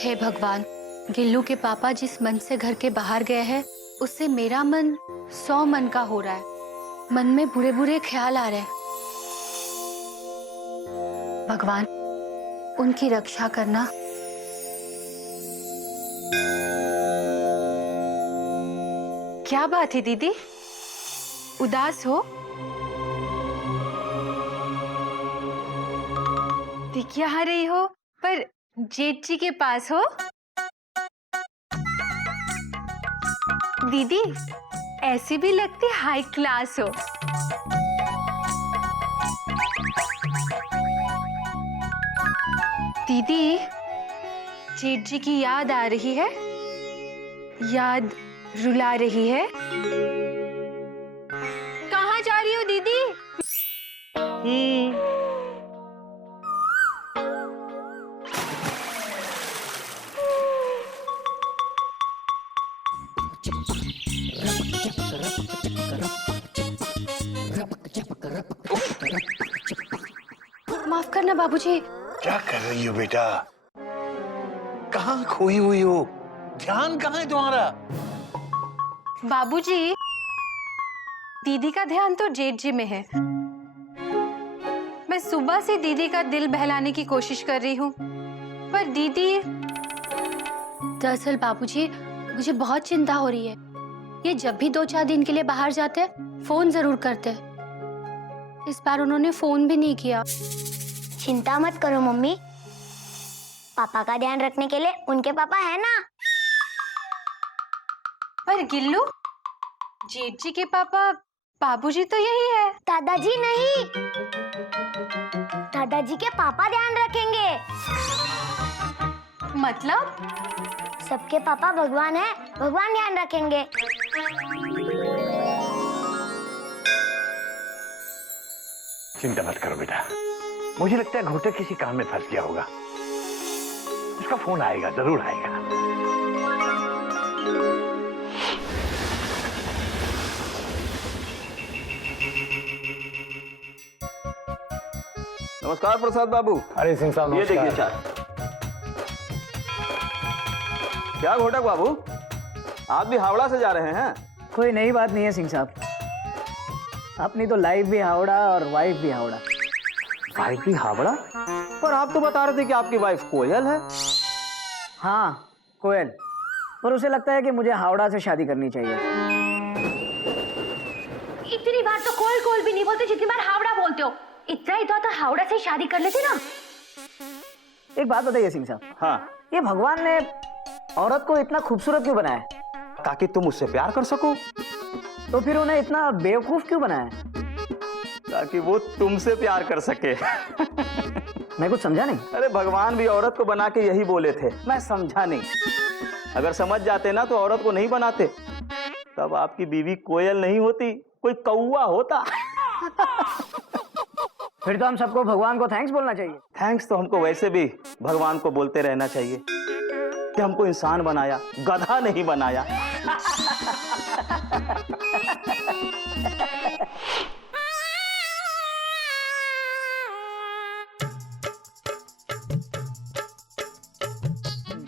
हे भगवान, गिल्लू के पापा जिस मन से घर के बाहर गए हैं उससे मेरा मन 100 मन का हो रहा है। मन में बुरे बुरे ख्याल आ रहे हैं। भगवान उनकी रक्षा करना। क्या बात है दीदी, उदास हो? दिख यहाँ रही हो पर जेठ जी के पास हो। दीदी ऐसी भी लगती हाई क्लास हो। दीदी जेठ जी की याद आ रही है, याद रुला रही है। कहाँ जा रही हो दीदी? माफ करना बाबूजी। क्या कर रही हो बेटा? कहाँ खोई हुई हो? ध्यान कहाँ है तुम्हारा? बाबूजी दीदी का ध्यान तो जेठ जी में है। मैं सुबह से दीदी का दिल बहलाने की कोशिश कर रही हूँ पर दीदी। दरअसल बाबूजी मुझे बहुत चिंता हो रही है। ये जब भी 2-4 दिन के लिए बाहर जाते हैं फोन जरूर करते हैं। इस बार उन्होंने फोन भी नहीं किया। चिंता मत करो मम्मी, पापा का ध्यान रखने के लिए उनके पापा है ना। पर गिल्लू, जेठ जी के पापा बाबूजी तो यही है। दादाजी नहीं, दादाजी के पापा ध्यान रखेंगे। मतलब? सबके पापा भगवान है, भगवान ध्यान रखेंगे। चिंता मत करो बेटा, मुझे लगता है घोटक किसी काम में फंस गया होगा। उसका फोन आएगा, जरूर आएगा। नमस्कार प्रसाद बाबू। अरे सिंह साहब ये नमस्कार। देखिए चाय। क्या घोटक बाबू, आप भी हावड़ा से जा रहे हैं? कोई नई बात नहीं है सिंह साहब, अपनी तो लाइफ भी हावड़ा और वाइफ भी हावड़ा। वाइफ भी हावड़ा? पर आप तो बता रहे थे कि आपकी वाइफ कोयल है। हाँ कोयल, पर उसे लगता है कि मुझे हावड़ा से शादी करनी चाहिए। इतनी बार तो कोयल कोयल भी नहीं बोलते जितनी बार हावड़ा बोलते हो। इतना ही तो हावड़ा से शादी कर लेते ना। एक बात बताइए सिंह साहब। हाँ, ये भगवान ने औरत को इतना खूबसूरत क्यों बनाया? ताकि तुम उससे प्यार कर सको। तो फिर उन्हें इतना बेवकूफ क्यों बनाया? ताकि वो तुमसे प्यार कर सके। मैं कुछ समझा नहीं। अरे भगवान भी औरत को बना के यही बोले थे, मैं समझा नहीं। अगर समझ जाते ना तो औरत को नहीं बनाते, तब आपकी बीवी कोयल नहीं होती, कोई कौवा होता। फिर तो हम सबको भगवान को थैंक्स बोलना चाहिए। थैंक्स तो हमको वैसे भी भगवान को बोलते रहना चाहिए कि हमको इंसान बनाया, गधा नहीं बनाया।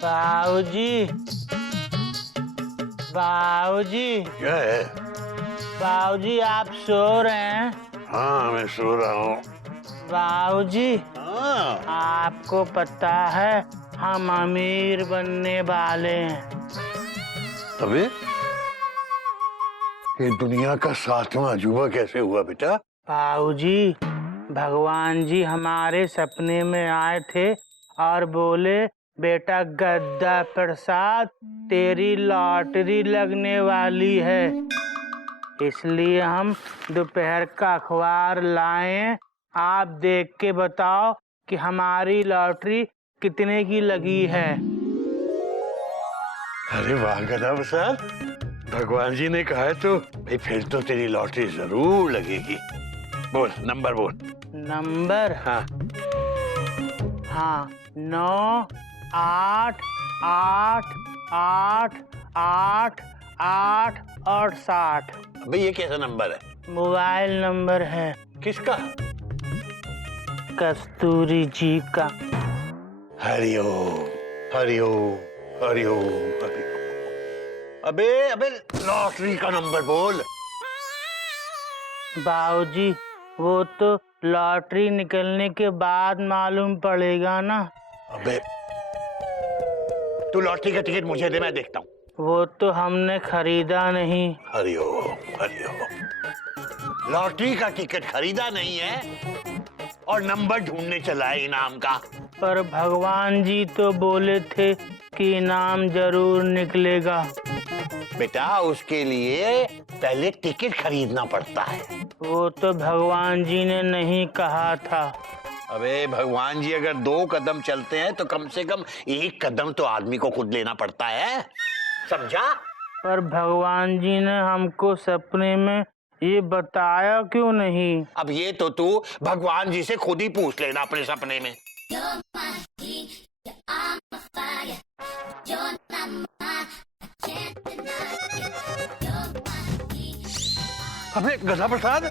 बाबूजी, बाबूजी, क्या है? बाबूजी आप सो रहे हैं? हाँ मैं सो रहा हूँ। बाबूजी हाँ। आपको पता है हम अमीर बनने वाले हैं। अबे ये दुनिया का 7वां अजूबा कैसे हुआ बेटा? बाबूजी भगवान जी हमारे सपने में आए थे और बोले बेटा गद्दा प्रसाद तेरी लॉटरी लगने वाली है, इसलिए हम दोपहर का अखबार लाए। आप देख के बताओ कि हमारी लॉटरी कितने की लगी है। अरे वाह गधा प्रसाद, भगवान जी ने कहा है तो भाई फिर तो तेरी लॉटरी जरूर लगेगी। बोल नंबर बोल। नंबर? हाँ हाँ 9 8 8 8 8 8 और 60। भाई ये कैसा नंबर है? मोबाइल नंबर है। किसका? कस्तूरी जी का। हरिओम हरिओम हरिओम हरिओम। अबे अबे लॉटरी का नंबर बोल। बाबूजी वो तो लॉटरी निकलने के बाद मालूम पड़ेगा ना। अबे तू लॉटरी का टिकट मुझे दे, मैं देखता हूँ। वो तो हमने खरीदा नहीं। हरिओम हरिओम। लॉटरी का टिकट खरीदा नहीं है और नंबर ढूंढने चला है इनाम का। पर भगवान जी तो बोले थे कि इनाम जरूर निकलेगा। बेटा उसके लिए पहले टिकट खरीदना पड़ता है। वो तो भगवान जी ने नहीं कहा था। अबे भगवान जी अगर 2 कदम चलते हैं तो कम से कम 1 कदम तो आदमी को खुद लेना पड़ता है, समझा? पर भगवान जी ने हमको सपने में ये बताया क्यों नहीं? अब ये तो तू भगवान जी से खुद ही पूछ लेना अपने सपने में। अबे गधा प्रसाद,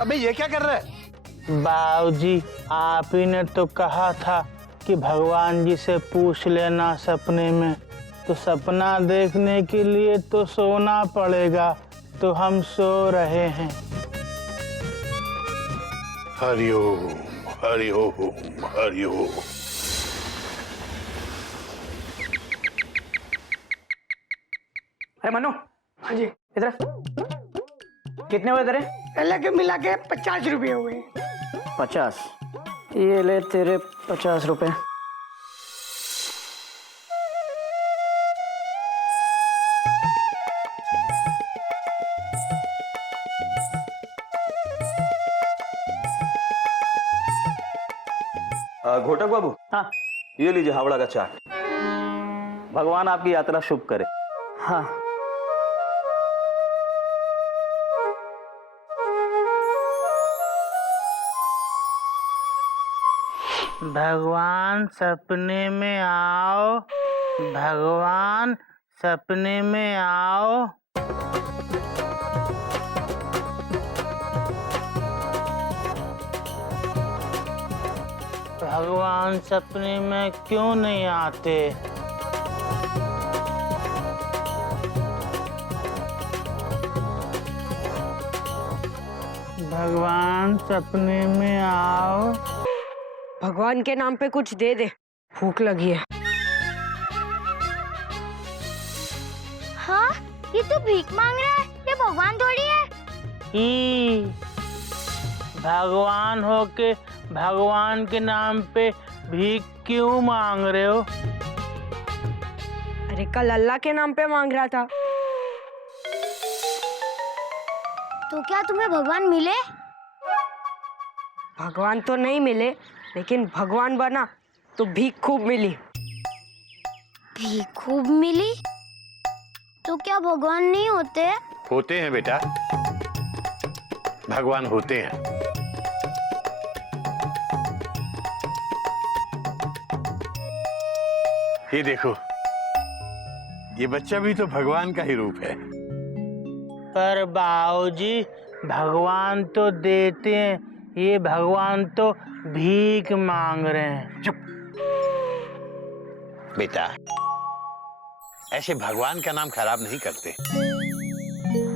अबे ये क्या कर रहा है? बाबूजी आप ही ने तो कहा था कि भगवान जी से पूछ लेना सपने में। तो सपना देखने के लिए तो सोना पड़ेगा, तो हम सो रहे हैं। हरिओम हरिओम हरिओम। अरे मनु, हाँ जी इधर। कितने हुए तेरे? अलग मिला के 50 रुपये हुए। 50। ये ले तेरे 50 रुपए। घोटक बाबू, हाँ ये लीजिए हावड़ा का चाट। भगवान आपकी यात्रा शुभ करे। हाँ। भगवान सपने में आओ, भगवान सपने में आओ। भगवान सपने में क्यों नहीं आते? भगवान सपने में आओ। भगवान के नाम पे कुछ दे दे, भूख लगी है। हाँ, ये तो भीख मांग रहा है, ये भगवान थोड़ी है। ई भगवान होके भगवान के नाम पे भीख क्यों मांग रहे हो? अरे कल अल्लाह के नाम पे मांग रहा था। तो क्या तुम्हें भगवान मिले? भगवान तो नहीं मिले, लेकिन भगवान बना तो भीख खूब मिली। भीख खूब मिली? तो क्या भगवान नहीं होते? होते हैं बेटा, भगवान होते हैं। ये देखो, ये बच्चा भी तो भगवान का ही रूप है। पर बाबूजी भगवान तो देते हैं, ये भगवान तो भीख मांग रहे हैं। चुप बेटा, ऐसे भगवान का नाम खराब नहीं करते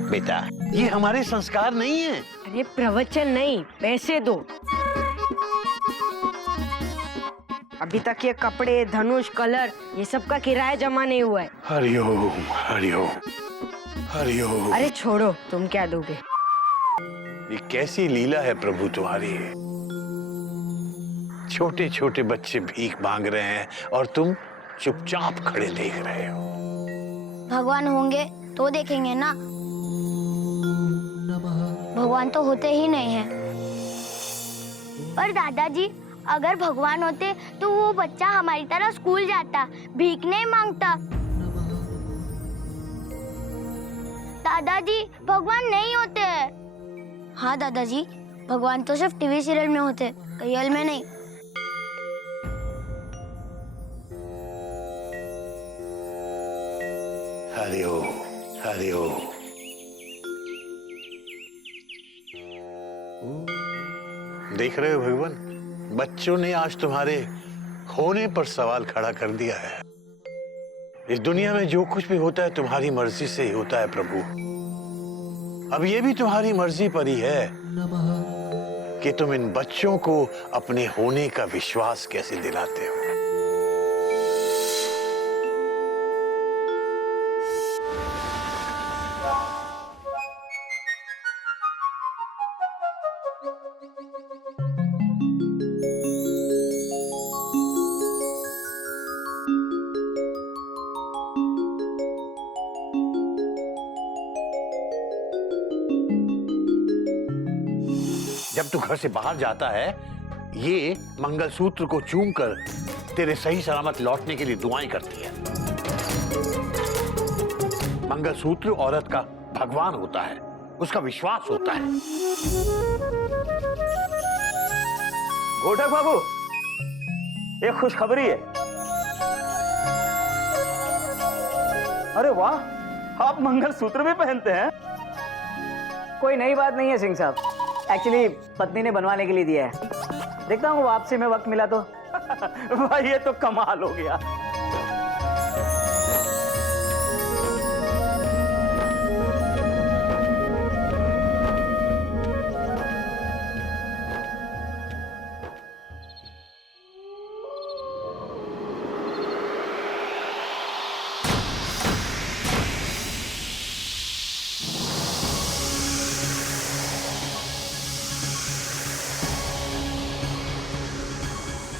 बेटा, ये हमारे संस्कार नहीं है। अरे प्रवचन नहीं, पैसे दो। अभी तक ये कपड़े, धनुष, कलर, ये सब का किराया जमा नहीं हुआ है। हरिओम हरिओम हरिओम। अरे छोड़ो, तुम क्या दोगे? ये कैसी लीला है प्रभु तुम्हारी। छोटे छोटे बच्चे भीख मांग रहे हैं और तुम चुपचाप खड़े देख रहे हो। भगवान होंगे तो देखेंगे ना, भगवान तो होते ही नहीं हैं। पर दादाजी, अगर भगवान होते तो वो बच्चा हमारी तरह स्कूल जाता, भीख नहीं मांगता। दादाजी, भगवान नहीं होते हैं। हाँ दादाजी, भगवान तो सिर्फ टीवी सीरियल में होते, रियल में नहीं। हरिओम हरिओम। देख रहे हो भगवान, बच्चों ने आज तुम्हारे होने पर सवाल खड़ा कर दिया है। इस दुनिया में जो कुछ भी होता है तुम्हारी मर्जी से ही होता है प्रभु। अब ये भी तुम्हारी मर्जी पर ही है कि तुम इन बच्चों को अपने होने का विश्वास कैसे दिलाते हो। जब तू घर से बाहर जाता है, ये मंगलसूत्र को चूमकर तेरे सही सलामत लौटने के लिए दुआएं करती है। मंगलसूत्र औरत का भगवान होता है, उसका विश्वास होता है। घोटक बाबू, एक खुशखबरी है। अरे वाह, आप मंगलसूत्र भी पहनते हैं? कोई नई बात नहीं है सिंह साहब, एक्चुअली पत्नी ने बनवाने के लिए दिया है। देखता हूँ वापसी में वक्त मिला तो। भाई ये तो कमाल हो गया।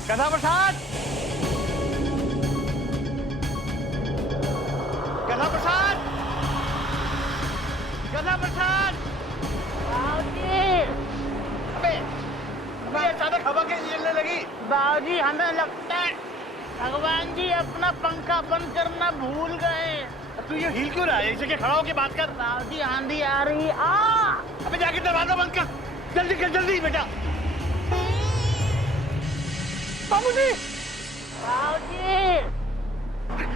गधा प्रसाद, गधा प्रसाद, गधा प्रसाद। अबे अचानक हवा कैसी चलने लगी? बाबूजी हमें लगता है भगवान जी अपना पंखा बंद करना भूल गए। तू ये हिल क्यों रहा है? एक जगह खड़ा होके बात कर। बाबूजी आंधी आ रही आ। अबे जाके दरवाजा बंद कर, जल्दी कर, जल्दी बेटा। बाबूजी, बाबूजी,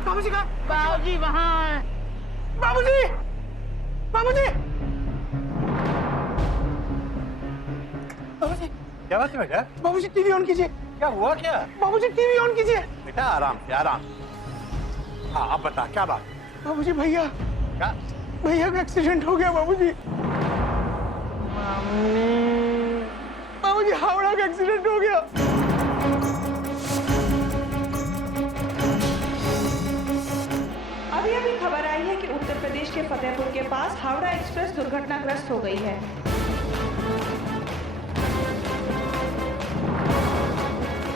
बाबूजी कहाँ? बाबूजी वहाँ है। बाबूजी, बाबूजी, बाबूजी, क्या बात है बेटा? बाबूजी टीवी ऑन कीजिए। क्या हुआ क्या? बाबूजी टीवी ऑन कीजिए। बेटा आराम से, आराम। हाँ अब बता क्या बात? बाबूजी भैया, क्या? भैया का एक्सीडेंट हो गया बाबूजी। बाबूजी हावड़ा का एक्सीडेंट हो गया। अभी खबर आई है कि उत्तर प्रदेश के फतेहपुर के पास हावड़ा एक्सप्रेस दुर्घटनाग्रस्त हो गई है।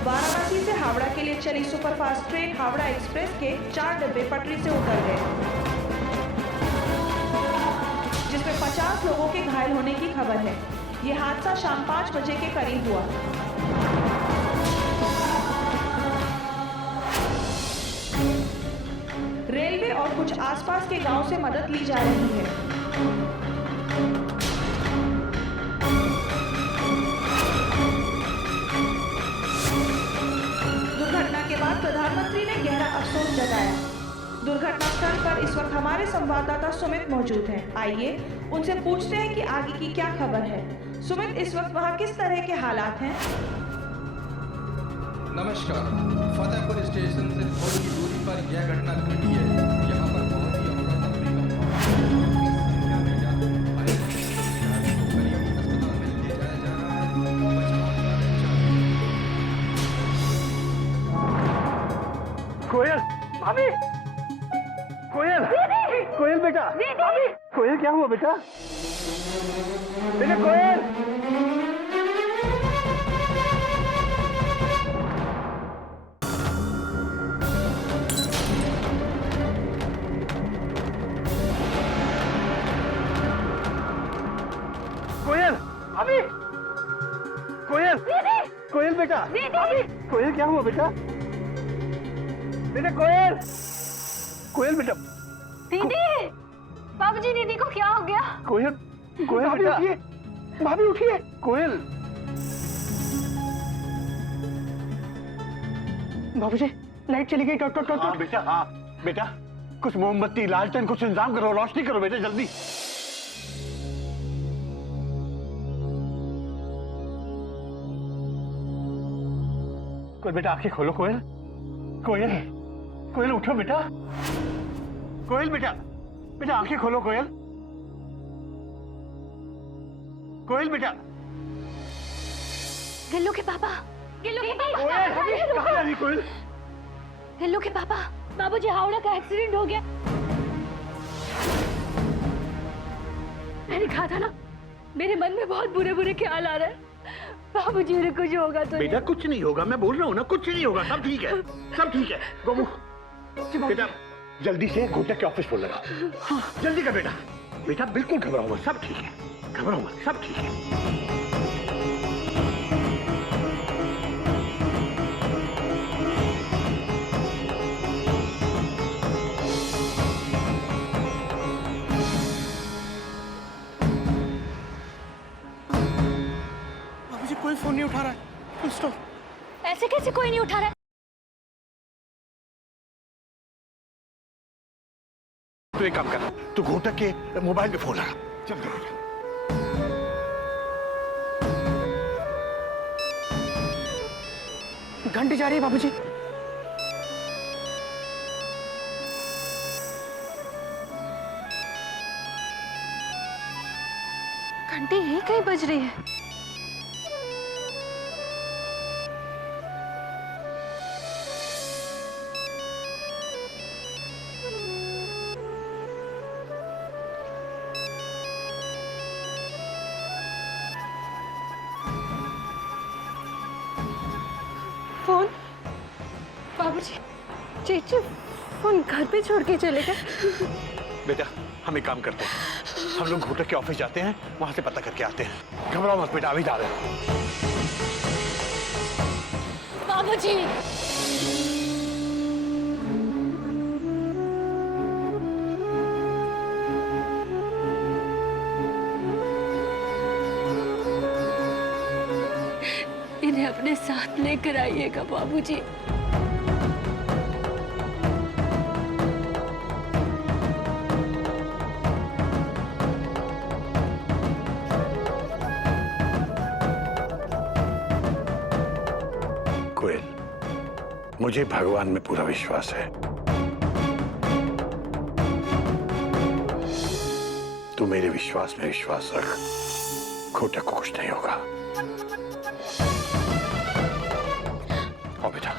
वाराणसी से हावड़ा के लिए चली सुपरफास्ट ट्रेन हावड़ा एक्सप्रेस के 4 डिब्बे पटरी से उतर गए, जिसमें 50 लोगों के घायल होने की खबर है। ये हादसा शाम 5 बजे के करीब हुआ। रेलवे और कुछ आसपास के गांव से मदद ली जा रही है। दुर्घटना के बाद प्रधानमंत्री ने गहरा अफसोस जताया। दुर्घटना स्थल पर इस वक्त हमारे संवाददाता सुमित मौजूद हैं। आइए उनसे पूछते हैं कि आगे की क्या खबर है। सुमित, इस वक्त वहाँ किस तरह के हालात हैं? नमस्कार। फतेहपुर स्टेशन से थोड़ी ही दूरी पर यह घटना घटी है। यहाँ पर बहुत ही अफरा-तफरी का माहौल है। करीबी अस्पताल में ले जाया जा रहा है। कोयल, भाभी, कोयल, कोयल बेटा, भाभी, कोयल क्या हुआ बेटा? बेटा कोयल, कोयल, भाभी, कोयल, कोयल बेटा, भाभी, कोयल क्या हुआ बेटा? बेटा कोयल, कोयल बेटा। दीदी, बाबूजी दीदी को क्या हो गया? कोयल, कोयल भाभी उठिए, भाभी उठिए, कोयल। बाबूजी लाइट चली गई। डॉक्टर हाँ बेटा, हाँ बेटा, कुछ मोमबत्ती, लालटेन, कुछ इंतजाम करो, रोशनी करो बेटा जल्दी। कोयल बेटा आंखें खोलो। कोयल कोयल कोयल उठो बेटा। कोयल बेटा बेटा आंखें खोलो। कोयल कोयल बेटा। गिल्लू के पापा, गिल्लू के पापा, कोयल कहाँ जा रही कोयल? गिल्लू के पापा, बाबूजी हावड़ा का एक्सीडेंट हो गया। मैंने कहा था ना, मेरे मन में बहुत बुरे बुरे ख्याल आ रहे हैं। बाबूजी ने कुछ होगा तो बेटा कुछ नहीं होगा, मैं बोल रहा हूँ ना कुछ नहीं होगा, सब ठीक है, सब ठीक है। गोमू बेटा जल्दी से घोटक के ऑफिस फोन लगा। हाँ, जल्दी कर बेटा। बेटा बिल्कुल घबराओ मत, सब ठीक है, घबराओ मत, सब ठीक है। बाबूजी कोई फोन नहीं उठा रहा है। स्टॉप। ऐसे कैसे कोई नहीं उठा रहा है? तू एक काम कर, तू घोटक के मोबाइल पे फोन लगा। जल्दी बेटा। घंटी जा रही है बाबूजी। घंटी यहीं कहीं बज रही है। फोन बाबूजी, चीची फोन घर पे छोड़ के चले गए। बेटा हम एक काम करते हैं, हम लोग घोटक के ऑफिस जाते हैं, वहां से पता करके आते हैं। घबराओ मत बेटा, अभी जा रहे हैं। बाबूजी, इन्हें अपने साथ लेकर आइएगा बाबूजी। कोयल, मुझे भगवान में पूरा विश्वास है। तू मेरे विश्वास में विश्वास रख, घोटक को कुछ नहीं होगा। आओ बेटा।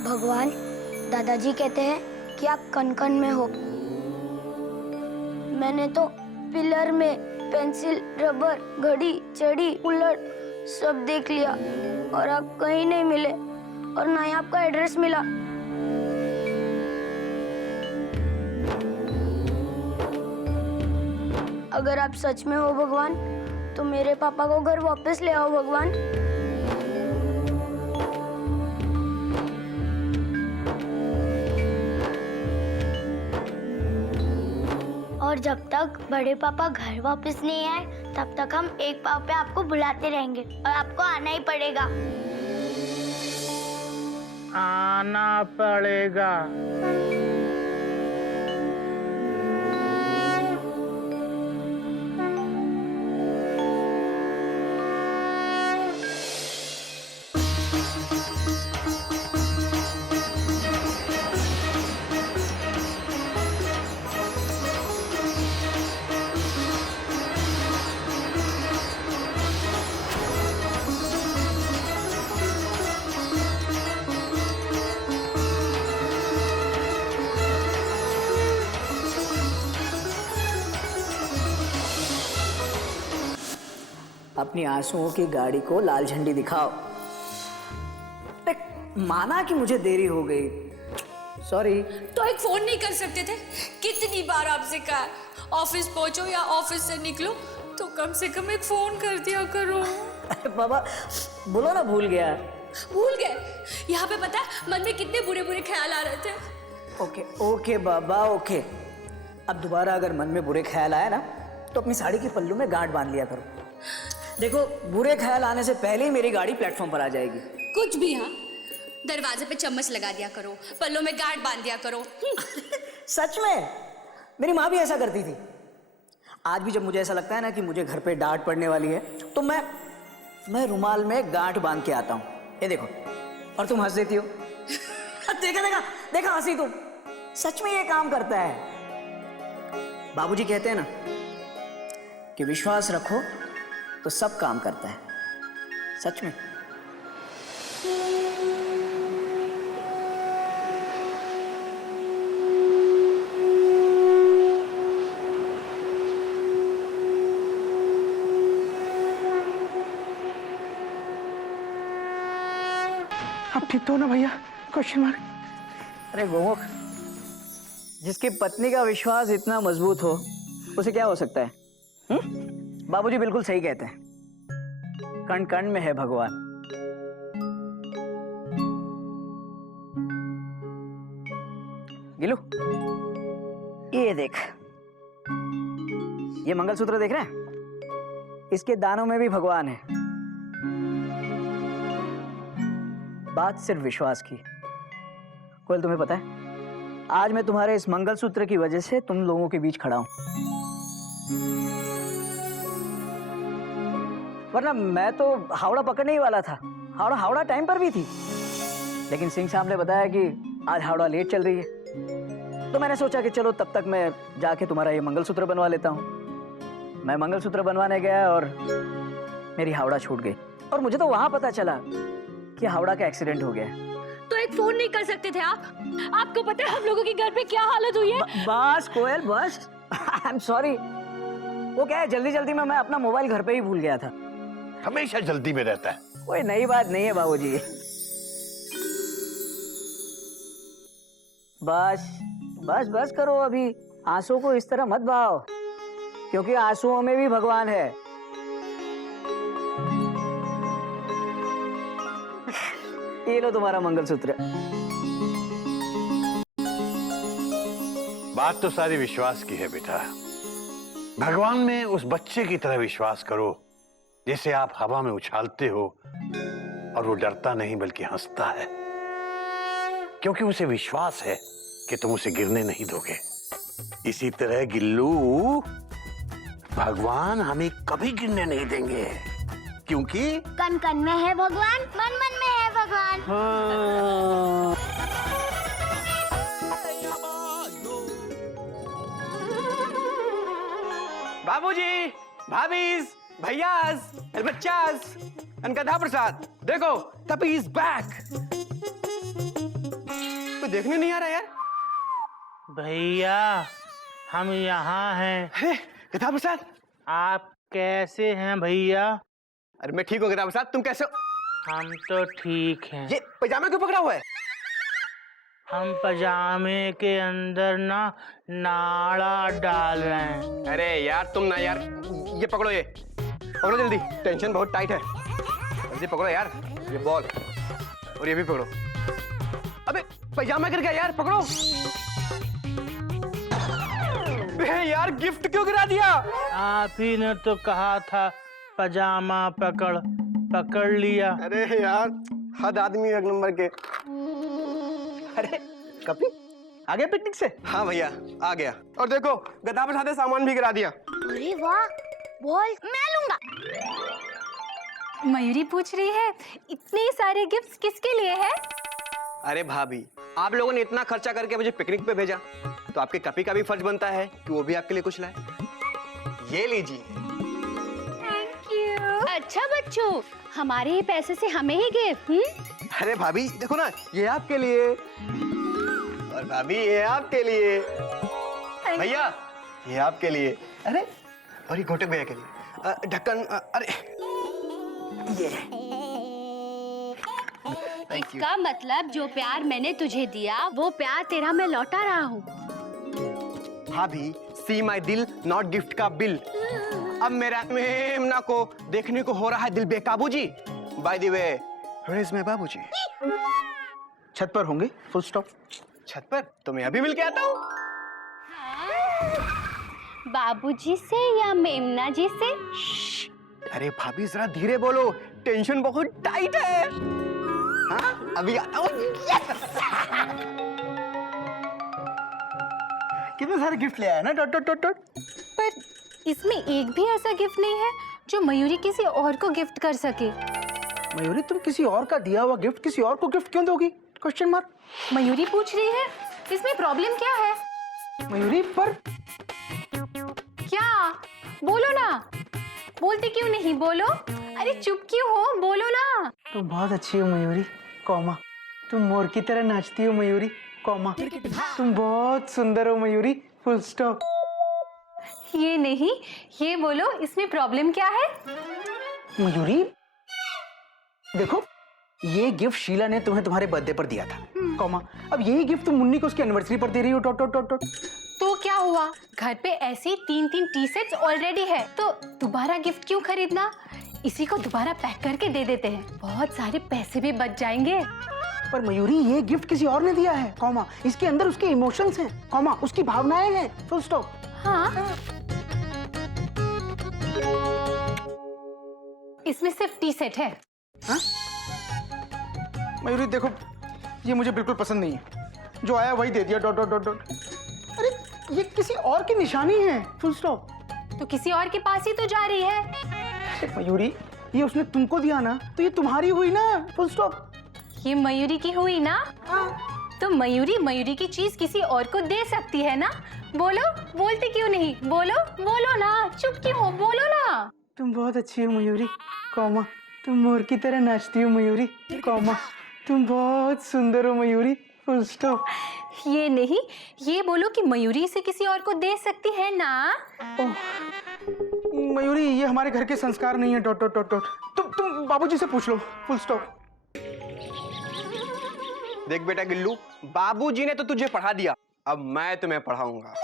भगवान, दादाजी कहते हैं कि आप कण कण में हो। मैंने तो पिलर में पेंसिल, रबर, घड़ी, चड़ी, उलट सब देख लिया और आप कहीं नहीं मिले और ना ही आपका एड्रेस मिला। अगर आप सच में हो भगवान, तो मेरे पापा को घर वापस ले आओ भगवान। और जब तक बड़े पापा घर वापस नहीं आए, तब तक हम एक पाँव पे आपको बुलाते रहेंगे और आपको आना ही पड़ेगा। आना पड़ेगा। अपनी आंसुओं की गाड़ी को लाल झंडी दिखाओ। माना कि मुझे देरी हो गई, सॉरी। तो एक फोन नहीं कर सकते थे? कितनी बार आपसे कहा ऑफिस पहुंचो या ऑफिस से निकलो तो कम से कम एक फोन कर दिया करो। अरे बाबा बोलो ना, भूल गया। भूल गए? यहाँ पे पता है मन में कितने बुरे बुरे ख्याल आ रहे थे। ओके ओके बाबा ओके, अब दोबारा अगर मन में बुरे ख्याल आया ना तो अपनी साड़ी के पल्लू में गांठ बांध लिया करो। देखो, बुरे ख्याल आने से पहले ही मेरी गाड़ी प्लेटफॉर्म पर आ जाएगी। कुछ भी। हाँ, दरवाजे पे चम्मच लगा दिया करो, पल्लों में गांठ बांध दिया करो। सच में, मेरी माँ भी ऐसा करती थी। आज भी जब मुझे ऐसा लगता है ना कि मुझे घर पे डांट पड़ने वाली है तो मैं रुमाल में गांठ बांध के आता हूँ। ये देखो, और तुम हंस देती हो। देखा देखा देखा, हंसी तुम। सच में ये काम करता है। बाबूजी कहते हैं ना कि विश्वास रखो तो सब काम करता है। सच में। अब ठीक तो हो ना भैया? Question mark. अरे गोमुख, जिसकी पत्नी का विश्वास इतना मजबूत हो उसे क्या हो सकता है? बाबूजी बिल्कुल सही कहते हैं, कण कण में है भगवान। गिलू, ये देख, ये मंगलसूत्र देख रहे हैं? इसके दानों में भी भगवान है। बात सिर्फ विश्वास की। कोयल, तुम्हें पता है आज मैं तुम्हारे इस मंगलसूत्र की वजह से तुम लोगों के बीच खड़ा हूं, वरना मैं तो हावड़ा पकड़ने ही वाला था। हावड़ा टाइम पर भी थी, लेकिन सिंह साहब ने बताया कि आज हावड़ा लेट चल रही है, तो मैंने सोचा कि चलो तब तक मैं जाके तुम्हारा ये मंगलसूत्र बनवा लेता हूँ। मैं मंगलसूत्र बनवाने गया और मेरी हावड़ा छूट गई, और मुझे तो वहां पता चला कि हावड़ा का एक्सीडेंट हो गया है। तो एक फोन नहीं कर सकते थे आप? आपको पता है हम लोगों के घर पे क्या हालत हुई है? बस कोयल, बस। I am sorry. वो क्या है, जल्दी जल्दी में मैं अपना मोबाइल घर पे ही भूल गया था। हमेशा जल्दी में रहता है। कोई नई बात नहीं है बाबूजी। बस बस बस करो, अभी आंसू को इस तरह मत बहाओ, क्योंकि आंसुओं में भी भगवान है। ये लो तुम्हारा मंगलसूत्र। बात तो सारी विश्वास की है बेटा। भगवान में उस बच्चे की तरह विश्वास करो जैसे आप हवा में उछालते हो और वो डरता नहीं बल्कि हंसता है, क्योंकि उसे विश्वास है कि तुम उसे गिरने नहीं दोगे। इसी तरह गिल्लू, भगवान हमें कभी गिरने नहीं देंगे, क्योंकि कण कण में है भगवान, मन मन में है भगवान। बाबूजी, भाभीज, भैयास, बच्चास, गधा प्रसाद, देखो तपी इज बैक। कोई देखने नहीं आ रहा यार। भैया हम यहाँ हैं। अरे गधा प्रसाद, आप कैसे हैं भैया? अरे मैं ठीक हूँ गधा प्रसाद, तुम कैसे हो? हम तो ठीक हैं। ये पजामा क्यों पकड़ा हुआ है? हम पजामे के अंदर ना नाड़ा डाल रहे हैं। अरे यार तुम ना यार, ये पकड़ो, ये पकड़ो जल्दी, टेंशन बहुत टाइट है। जल्दी पकड़ो यार, ये बॉल और ये भी पकड़ो। अबे पजामा गिर गया यार, पकड़ो। यार गिफ्ट क्यों गिरा दिया? आप ही ने तो कहा था पजामा पकड़ लिया। अरे यार हद आदमी एक नंबर के। अरे कपी आ गया पिकनिक से? हाँ भैया आ गया, और देखो गधा प्रसाद ने सामान भी गिरा दिया। अरे वाह, बॉल मैं लूंगा। मयूरी पूछ रही है इतने सारे गिफ्ट्स किसके लिए है? अरे भाभी, आप लोगों ने इतना खर्चा करके मुझे पिकनिक पे भेजा, तो आपके कपी का भी फर्ज बनता है कि वो भी आपके लिए कुछ लाए। ये लीजिए। Thank you. अच्छा बच्चों, हमारे ही पैसे से हमें ही गिफ्ट। अरे भाभी देखो ना, ये आपके लिए, और भाभी ये आपके लिए, भैया ये आपके लिए, अरे और ये घोटक भैया के लिए, ढक्कन, अरे ये इसका मतलब जो प्यार मैंने तुझे दिया वो प्यार तेरा मैं लौटा रहा हूँ। भाभी सी माई दिल नॉट गिफ्ट का बिल। अब मेरा मेमना को देखने को हो रहा है दिल बेकाबू जी। By the way, where is my बाबूजी? छत पर होंगे, फुल स्टॉप। छत पर? तो मैं अभी मिल के आता हूँ। बाबूजी से या मेमना जी से? अरे भाभी जरा धीरे बोलो, टेंशन बहुत टाइट है। हाँ अभी आता हूँ। कितने सारे गिफ्ट ले आया ना डॉट डॉट डॉट डॉट। पर इसमें एक भी ऐसा गिफ्ट नहीं है जो मयूरी किसी और को गिफ्ट कर सके। मयूरी तुम किसी और का दिया हुआ गिफ्ट किसी और को गिफ्ट क्यों दोगी? Question mark. मयूरी पूछ रही है, इसमें प्रॉब्लम क्या है? मयूरी पर क्या? बोलो ना। बोलते क्यों नहीं? बोलो। अरे चुप क्यों हो? बोलो ना। तुम बहुत अच्छी हो मयूरी, कॉमा। तुम मोर की तरह नाचती हो मयूरी, कॉमा। तुम बहुत सुंदर हो मयूरी, फुल स्टॉप। ये नहीं, ये बोलो इसमें प्रॉब्लम क्या है? मयूरी देखो, ये गिफ्ट शीला ने तुम्हें तुम्हारे बर्थडे पर दिया था, कॉमा। अब यही गिफ्ट तुम मुन्नी को उसकी एनिवर्सरी पर दे रही हो, डॉट डॉट डॉट डॉट। तो क्या हुआ? घर पे ऐसी 3-3 टी सेट्स ऑलरेडी है, तो दोबारा गिफ्ट क्यों खरीदना? इसी को दोबारा पैक करके दे देते हैं, बहुत सारे पैसे भी बच जाएंगे। पर मयूरी ये गिफ्ट किसी और ने दिया है, कॉमा। इसके अंदर उसके इमोशंस हैं, कॉमा, उसकी भावनाएं हैं, फुल स्टॉप। हाँ, इसमें सिर्फ टी सेट है। हाँ? मयूरी देखो, ये मुझे बिल्कुल पसंद नहीं है। जो आया वही दे दिया, डॉट डॉट डॉट डॉट। अरे ये किसी और की निशानी है, फुल स्टॉप। तो किसी और के पास ही तो जा रही है। मयूरी ये उसने तुमको दिया ना, तो ये तुम्हारी हुई ना, फुल स्टॉप। ये मयूरी की हुई ना? तो मयूरी की चीज किसी और को दे सकती है ना? बोलो, बोलते क्यों नहीं? बोलो बोलो ना, चुप क्यों हो? बोलो ना। तुम बहुत अच्छी हो मयूरी, कॉमा। तुम मोर की तरह नाचती हो मयूरी, कॉमा। तुम बहुत सुंदर हो मयूरी, फुल स्टॉप। ये नहीं, ये बोलो कि मयूरी इसे किसी और को दे सकती है ना? मयूरी ये हमारे घर के संस्कार नहीं है, डॉट डॉट डॉट डॉट। तुम बाबूजी से पूछ लो, फुल स्टॉप। देख बेटा गिल्लू, बाबूजी ने तो तुझे पढ़ा दिया, अब मैं तुम्हें पढ़ाऊंगा।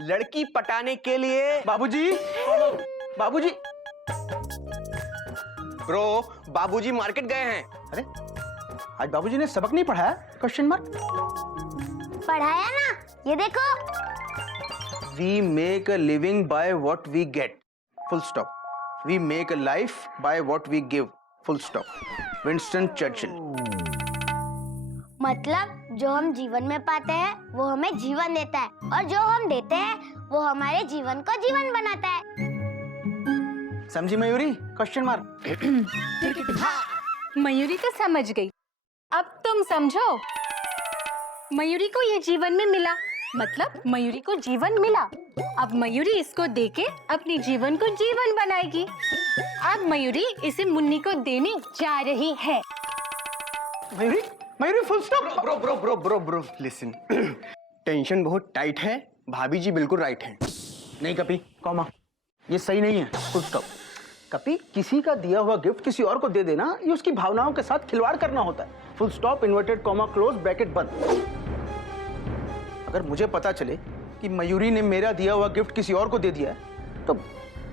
लड़की पटाने के लिए बाबूजी, बाबूजी। ब्रो, बाबूजी मार्केट गए हैं। अरे आज बाबूजी ने सबक नहीं पढ़ाया? Question mark. पढ़ाया ना, ये देखो। We make a living by what we get, full stop. We make a life by what we give, full stop. Winston Churchill. मतलब जो हम जीवन में पाते हैं वो हमें जीवन देता है, और जो हम देते हैं वो हमारे जीवन को जीवन बनाता है। समझी मयूरी? Question mark. मयूरी तो समझ गई, अब तुम समझो। मयूरी को ये जीवन में मिला, मतलब मयूरी को जीवन मिला। अब मयूरी इसको देके अपने जीवन को जीवन बनाएगी। अब मयूरी इसे मुन्नी को देने जा रही है। Mayuri, Mayuri full stop. Bro bro bro bro bro listen, tension बहुत टाइट है, भाभी जी बिल्कुल राइट हैं। नहीं कपी, कॉमा, ये सही नहीं है, फुल स्टॉप। कपी, किसी का दिया हुआ गिफ्ट किसी और को दे देना, ये उसकी भावनाओं के साथ खिलवाड़ करना होता है, full stop, inverted comma, close bracket बंद। अगर मुझे पता चले कि मयूरी ने मेरा दिया हुआ गिफ्ट किसी और को दे दिया है, तो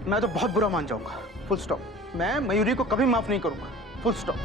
मैं तो बहुत बुरा मान जाऊंगा, फुल स्टॉप। मैं मयूरी को कभी माफ नहीं करूंगा, फुल स्टॉप।